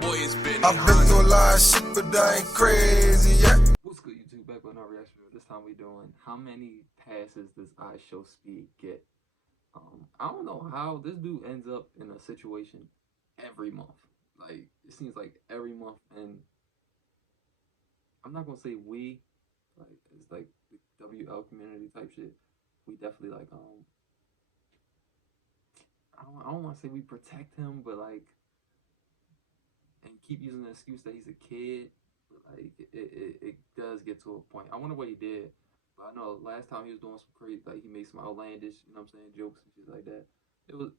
boy, it's been I've been through a lot of shit, but I ain't crazy yet. What's good, YouTube? Back with another reaction. This time we doing how many passes does iShowSpeed get? I don't know how this dude ends up in a situation every month. Like it seems like every month, and I'm not gonna say we, like it's like the WL community type shit. We definitely like I don't want to say we protect him, but like and keep using the excuse that he's a kid. Like it does get to a point. I wonder what he did. But I know last time he was doing some crazy, like he made some outlandish, you know what I'm saying, jokes and shit like that. It was,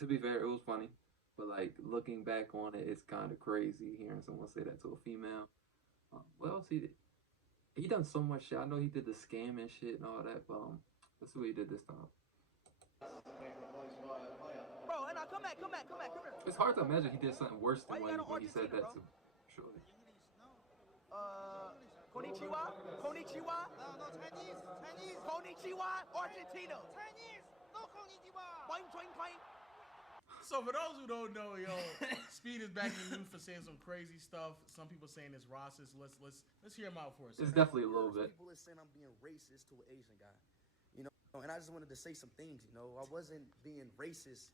to be fair, it was funny. But like looking back on it, it's kind of crazy hearing someone say that to a female. What else he did? He done so much shit. I know he did the scam and shit and all that. But let's see what he did this time. Bro, and come back. It's hard to imagine he did something worse than when he said that to Shorty. Konnichiwa? Konnichiwa? No, Chinese. Konnichiwa, Argentina. Chinese, no konnichiwa. Boing, boing, boing. So for those who don't know, Speed is back in the news for saying some crazy stuff. Some people saying it's racist. Let's hear him out for us. It's definitely a little bit. People are saying I'm being racist to an Asian guy, you know, and I just wanted to say some things, you know. I wasn't being racist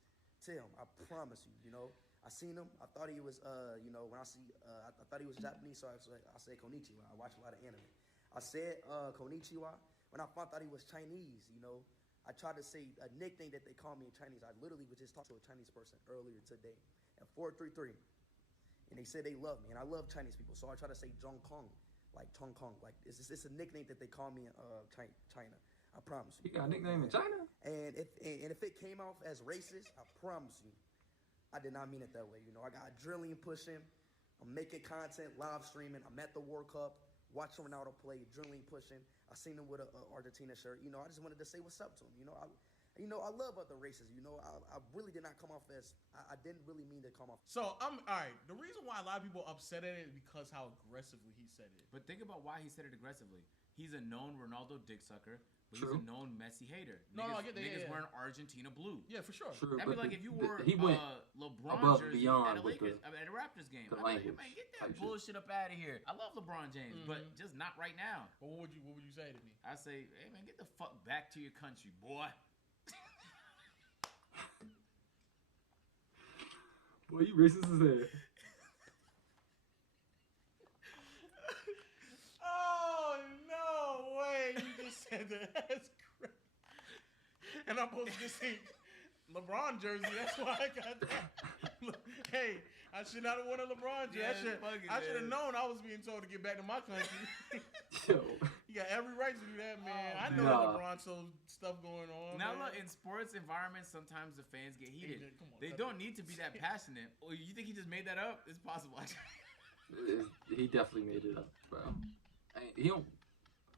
to him. I promise you, you know. I seen him. I thought he was, you know, when I see, I thought he was Japanese, so I said konnichiwa. I watch a lot of anime. I said konnichiwa. When I found out he was Chinese, you know, I tried to say a nickname that they call me in Chinese. I literally was just talking to a Chinese person earlier today at 433, and they said they love me, and I love Chinese people, so I try to say Zhong Kong, like Chong Kong, like it's a nickname that they call me in China. I promise you. You got a nickname in China? And if it came off as racist, I promise you, I did not mean it that way. You know, I got adrenaline pushing. I'm making content, live streaming. I'm at the World Cup, watching Ronaldo play, adrenaline pushing. I seen him with a Argentina shirt. You know, I just wanted to say what's up to him. You know, I love other races. You know, I really did not come off as I didn't really mean to come off. So I'm all right. The reason why a lot of people upset at it is because how aggressively he said it. But think about why he said it aggressively. He's a known Ronaldo dick sucker, but True. He's a known Messi hater. No, niggas, I get that. Niggas yeah. wearing Argentina blue. Yeah, for sure. True, That'd be like if you wore he went LeBron jersey beyond at a with Lakers, at a Raptors game. the I'm like, language man, get type that bullshit up out of here. I love LeBron James, but just not right now. But what would you say to me? I say, hey man, get the fuck back to your country, boy. Boy, you racist as hell. Oh no way! You just said that. That's crazy. And I'm supposed to just say LeBron jersey. That's why I got that. Hey, I should not have worn a LeBron jersey. Yeah, I should have known I was being told to get back to my country. Yo. You got every right to do that, man. I know Nah. LeBron stuff going on. Now man. look, in sports environments, sometimes the fans get heated. Come on, They don't need to be that passionate. Or you think he just made that up? It's possible. He definitely made it up, bro. He don't.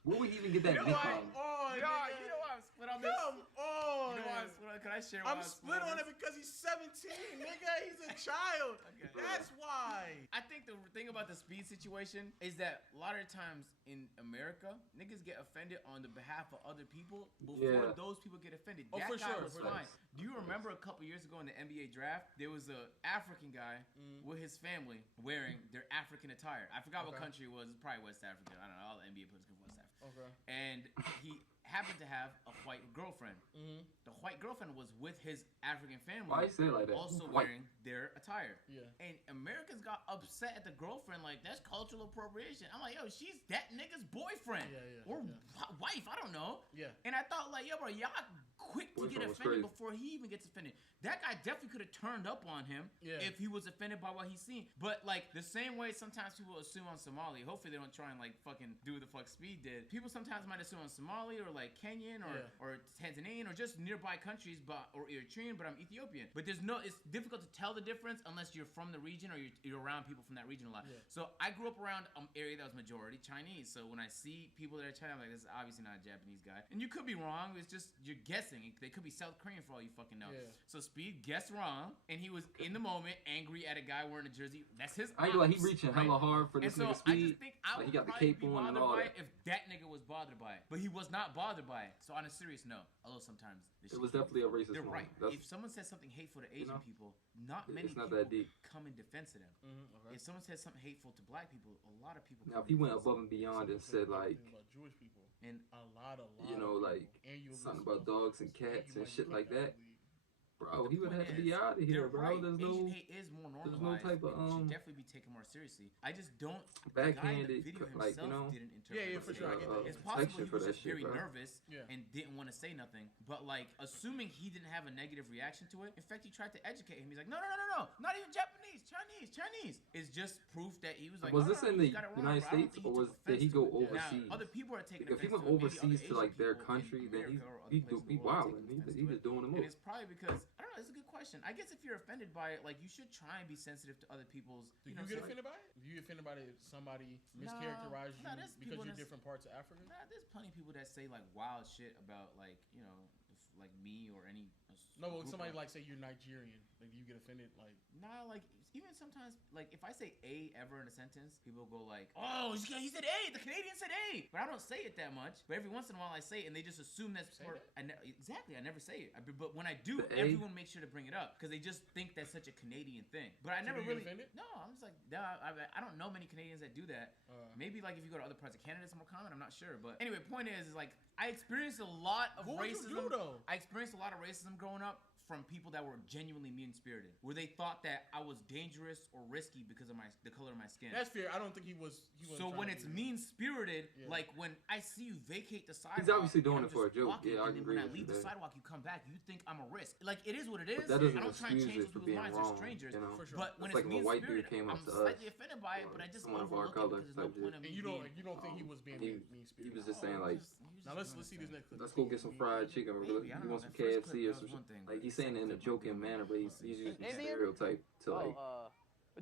Where would he even get that Come nickname? on, You know why I'm split on this? Come on. You know why I'm split on? Can I share why I'm split on it because he's 17, nigga. He's a child. Okay. That's why. I think the thing about the Speed situation is that a lot of times in America, niggas get offended on the behalf of other people before those people get offended. Oh, That for guy sure, was for fine. Do you remember a couple years ago in the NBA draft, there was a African guy with his family wearing their African attire. I forgot what country it was. It's probably West Africa. I don't know. All the NBA players come from West Africa. Okay. And he happened to have a white girlfriend. The white girlfriend was with his African family. Why you say it like that? Also White. wearing their attire. Yeah. And Americans got upset at the girlfriend, like, that's cultural appropriation. I'm like, yo, she's that nigga's boyfriend. Or wife, I don't know. Yeah. And I thought, like, yo, bro, y'all quick to get Boyfriend was offended crazy. before he even gets offended. That guy definitely could have turned up on him if he was offended by what he's seen. But, like, the same way sometimes people assume on Somali, hopefully they don't try and, like, fucking do the fuck Speed did. People sometimes might assume on Somali or, like, Kenyan or Tanzanian or just nearby countries, or Eritrean, but I'm Ethiopian. But it's difficult to tell the difference unless you're from the region or you're around people from that region a lot. Yeah. So I grew up around an area that was majority Chinese. So when I see people that are Chinese, I'm like, this is obviously not a Japanese guy. And you could be wrong. It's just, you're guessing. They could be South Korean for all you fucking know. Yeah. So Speed guessed wrong, and he was in the moment angry at a guy wearing a jersey. That's his I ain't like he ops, reaching right? hella hard for And this so nigga I Speed. just think I Like, would he got the probably cape be on and bothered all by that. it if that nigga was bothered by it. But he was not bothered by it. So on a serious note, although sometimes this It shit was can be definitely a funny, racist they're moment. right. That's- If someone says something hateful to Asian know, people, not many it's not people that deep. come in defense of them. If someone says something hateful to black people, a lot of people. Now, if he went above and beyond and said like, about Jewish people and a lot you know, of like people, and you'll something listen about dogs and motherfuckers, cats you and might shit get like kicked out that, of the league. bro, the he would point have to is, be out of here, they're bro. right. There's Asian no. hate is more There's normalized. no type of it should definitely be taken more seriously. I just don't. backhanded, the guy in the video himself like, you know. didn't interpret Yeah, for sure. I get that. It's possible he for was that just shit, very bro. nervous and didn't want to say nothing. But like, assuming he didn't have a negative reaction to it, in fact, he tried to educate him. He's like, no, not even Japanese, Chinese. It's just proof that he was like, Was no, this no, in you the got it wrong, United bro. I don't States, think or took did he offense go to it. overseas? Now, other people are taking If he offense went to it. Maybe overseas other to like Asian their people country, in then America or other he places in be the world wild. taking offense He to just it. doing the And most. it's probably because I don't know. It's a good question. I guess if you're offended by it, like you should try and be sensitive to other people's. Do you know, get so, offended by it? Do you get offended by it if somebody Nah, mischaracterized nah, you there's because people you're that's- different parts of Africa? Nah, there's plenty of people that say like wild shit about like like me or any. No, but when group somebody of- like say you're Nigerian, like do you get offended? Like Nah, like even sometimes, like if I say "a" ever in a sentence, people go like, "Oh, he said A." The Canadian said A, but I don't say it that much. But every once in a while, I say it, and they just assume that's Say part. that? Exactly, I never say it. But when I do, The A? everyone makes sure to bring it up because they just think that's such a Canadian thing. But I So never do you really. get offended? No, I'm just like, nah, I don't know many Canadians that do that. Maybe like if you go to other parts of Canada, it's more common. I'm not sure. But anyway, point is like I experienced a lot of What would you racism. do, though? I experienced a lot of racism growing up from people that were genuinely mean-spirited, where they thought that I was dangerous or risky because of the color of my skin. that's fair. I don't think he was. So when it's mean-spirited, Yeah. like when I see you vacate the sidewalk, He's obviously doing and it for I'm a joke. just walking, Yeah, I and then agree when I with you leave the there. sidewalk, you come back, you think I'm a risk. Like it is what it is. But that doesn't I don't try and excuse change it for people's being minds. wrong. They're strangers. You know? For sure. But when It's it's like when a white dude mean-spirited, came up I'm to slightly us, offended by it, but I just someone of our overlook color it because there's no type point of And me you don't being- think he was being he, mean he spirited? was just saying like, Now let's see this next clip. let's go get some fried chicken. Or Maybe, I you don't want know. some That first KFC clip, or that some was one thing, like but he's saying it in a second clip joking might be manner, but he's pussy. using Indian? stereotype to like.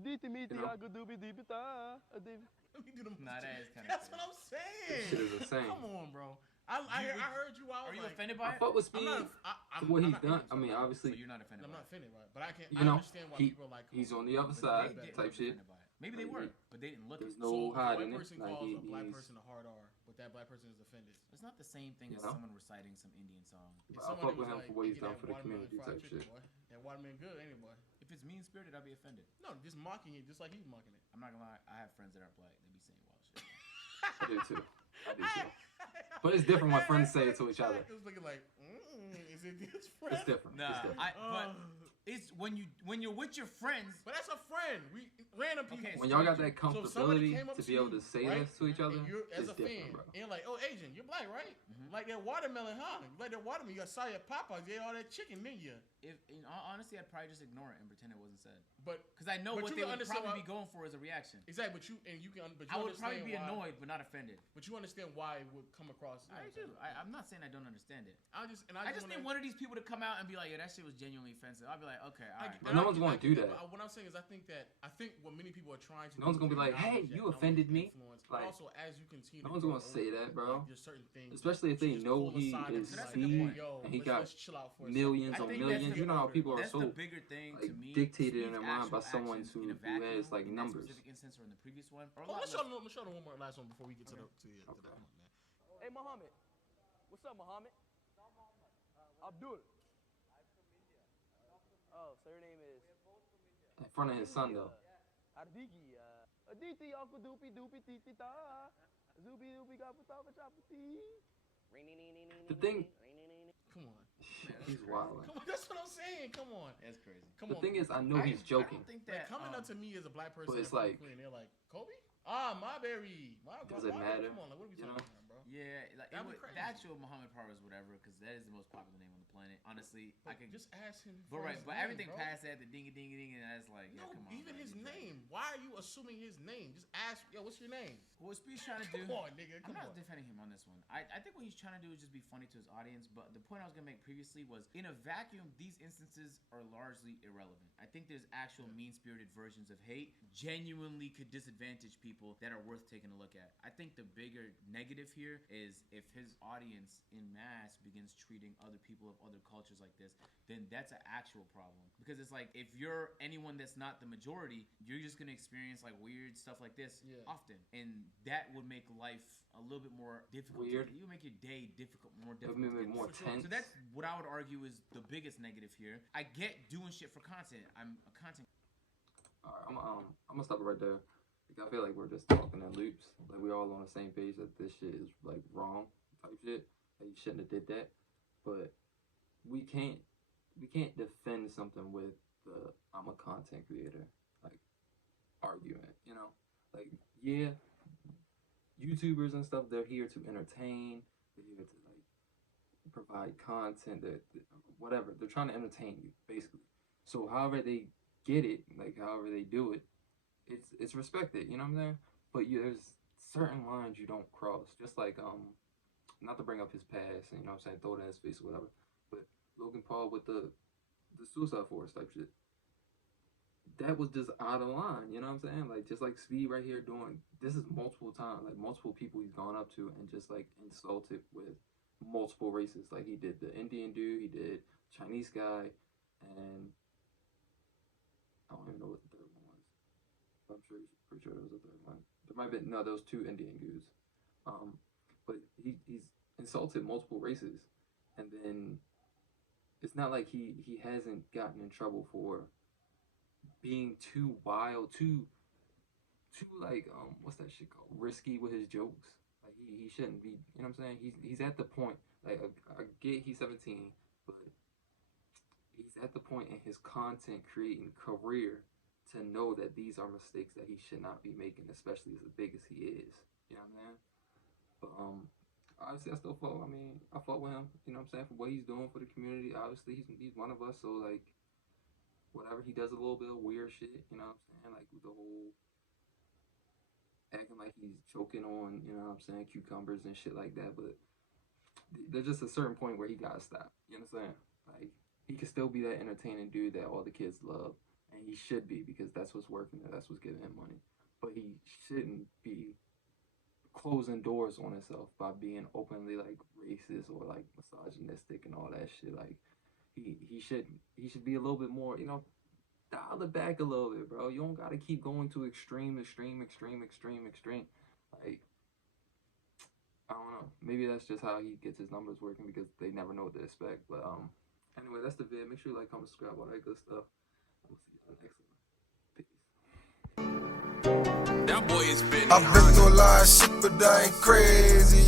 Diti miti You know? aku dubi dibita. Let me do the Nah, that is kinda That's fair. what I'm This shit saying. is insane. Come on, bro. I heard you out. Are you like, offended I by it? fuck with I'm Speed not. for what I'm he's not done. offended. I mean, So obviously, you're not offended I'm by not it. offended by it, but I can't. you I know, understand why he, people are like. come he's on the other But side they type were shit. offended by it. Maybe they Like, were, but they didn't look There's it. no So if a hiding white it. person Like calls he, a black he's. person a hard R, but that black person is offended. It's not the same thing You as know? someone reciting some Indian song. If I somebody fuck with was him like, for what "Hey, he's get done that for the watermelon community fried type chicken, shit. boy. That watermelon good, ain't it, boy? If it's mean-spirited, I'd be offended. No, just mocking it, just like he's mocking it. I'm not gonna lie, I have friends that aren't black. They be saying wild shit. I do too. I do too. But it's different when friends say it to each other. It was looking like, is it this friend? It's different. It's different. But it's when you're with your friends. But that's a friend. We random people. Okay, When y'all got that So if somebody comfortability came up to be able you, to say right, this to each other, and you're, as it's a fan, different, bro. and like, oh, Asian, you're black, right? Like that watermelon, huh? Like that watermelon, you got sour Popeyes, you ate all that chicken, didn't you? If honestly, I'd probably just ignore it and pretend it wasn't said. But Because I know But what you they can would understand probably why- be going for as a reaction. exactly, but you but you I would probably understand be why, annoyed, but not offended. But you understand why it would come across. I do. I'm not saying I don't understand it. I just I just need one of these people to come out and be like, yeah, that shit was genuinely offensive. I'll be like, okay, all right. But no one's gonna do that. But what I'm saying is, I think what many people are trying to. No one's do gonna be is like, hey, acknowledge you that no offended one's me. influenced. Like, But also, as you continue, no to one's grow gonna say older, that, bro. like, there's certain things. Especially if that they you just know pull he aside is and be like, Speed yo, and he let's got just chill out for a millions I on think millions. that's You know how people are That's so the bigger thing like to me. dictated in Speed's their mind by actual someone actions in a who has vacuum, like in numbers. That specific instance or in the previous one. Or a Oh, lot let's less. show the one more last one before we get to the that one, man. Hey, Muhammad. What's up, Muhammad? Abdul. Oh, so your name is In front of his son though. Ardiki. Aditi aku dupi dupi titi ta. Zubi dupi kaputa kachaputi. The thing, Come on. he's wild. Come on, that's what I'm saying. Come on. That's crazy. Come The on. thing is, I know he's I joking. don't think Like, that coming up to me as a black person, But it's in like- Brooklyn, they're like, Kobe? Ah, Marbury. Does it matter? Come on, like, what are we You talking know? about, bro? Yeah, like That'd be the crazy. actual Muhammad Power is whatever, because that is the most popular name on the planet. Honestly, I But could just ask him. But for right, his but name, everything bro. past that, the ding a ding a ding, and that's like, yeah, No, come on. even bro, his you dragging name. it. Why are you assuming his name? Just ask, yo, what's your name? What Speed's trying to do? Come on, nigga. I'm Come not on. defending him on this one. I think what he's trying to do is just be funny to his audience. But the point I was gonna make previously was, in a vacuum, these instances are largely irrelevant. I think there's actual mean-spirited versions of hate genuinely could disadvantage people that are worth taking a look at. I think the bigger negative here is if his audience in mass begins treating other people of other cultures like this, then that's an actual problem. Because it's like, if you're anyone that's not the majority, you're just gonna experience like weird stuff like this often, and that would make life a little bit more difficult. Weird. You make your day more It difficult. would to make it get more through. tense. So that's what I would argue is the biggest negative here. I get doing shit for content. I'm a content. I'm gonna stop it right there. Like, I feel like we're just talking in loops. Like we all on the same page that this shit is like wrong type shit. Like you shouldn't have did that. But we can't defend something with the I'm a content creator like argument. You know, like yeah, YouTubers and stuff, they're here to entertain. They're here to like provide content that whatever. They're trying to entertain you basically. So however they get it, like however they do it, it's respected, you know what I'm saying? But there's certain lines you don't cross. Just like not to bring up his past, you know what I'm saying, throw it in his face or whatever. But Logan Paul with the Suicide Force type shit. That was just out of line, you know what I'm saying? Like just like Speed right here doing this is multiple times, like multiple people he's gone up to and just like insulted with multiple races. Like he did the Indian dude, he did Chinese guy, and I don't even know what the third one was. I'm pretty sure there was a third one. There might have been there was two Indian dudes. But he's insulted multiple races, and then it's not like he hasn't gotten in trouble for being too wild, too like what's that shit called? Risky with his jokes. Like he shouldn't be. You know what I'm saying? He's at the point. Like I get he's 17, but he's at the point in his content creating career to know that these are mistakes that he should not be making, especially as big as he is. You know what I'm saying? But obviously I still follow. I mean, I fought with him. You know what I'm saying? For what he's doing for the community. Obviously he's one of us. So like, whatever he does, a little bit of weird shit. You know what I'm saying? Like with the whole acting like he's choking on, you know what I'm saying, cucumbers and shit like that. But there's just a certain point where he gotta stop. You know what I'm saying? Like he can still be that entertaining dude that all the kids love. And he should be, because that's what's working and that's what's giving him money. But he shouldn't be closing doors on himself by being openly like racist or like misogynistic and all that shit. Like he should be a little bit more, you know, dial it back a little bit, bro. You don't gotta keep going to extreme. Like I don't know. Maybe that's just how he gets his numbers working, because they never know what to expect. But anyway, that's the vid. Make sure you like, comment, subscribe, all that good stuff. We'll see you in the next one. Peace. That boy is been. I've been through a lot of shit, but I ain't crazy. Yeah.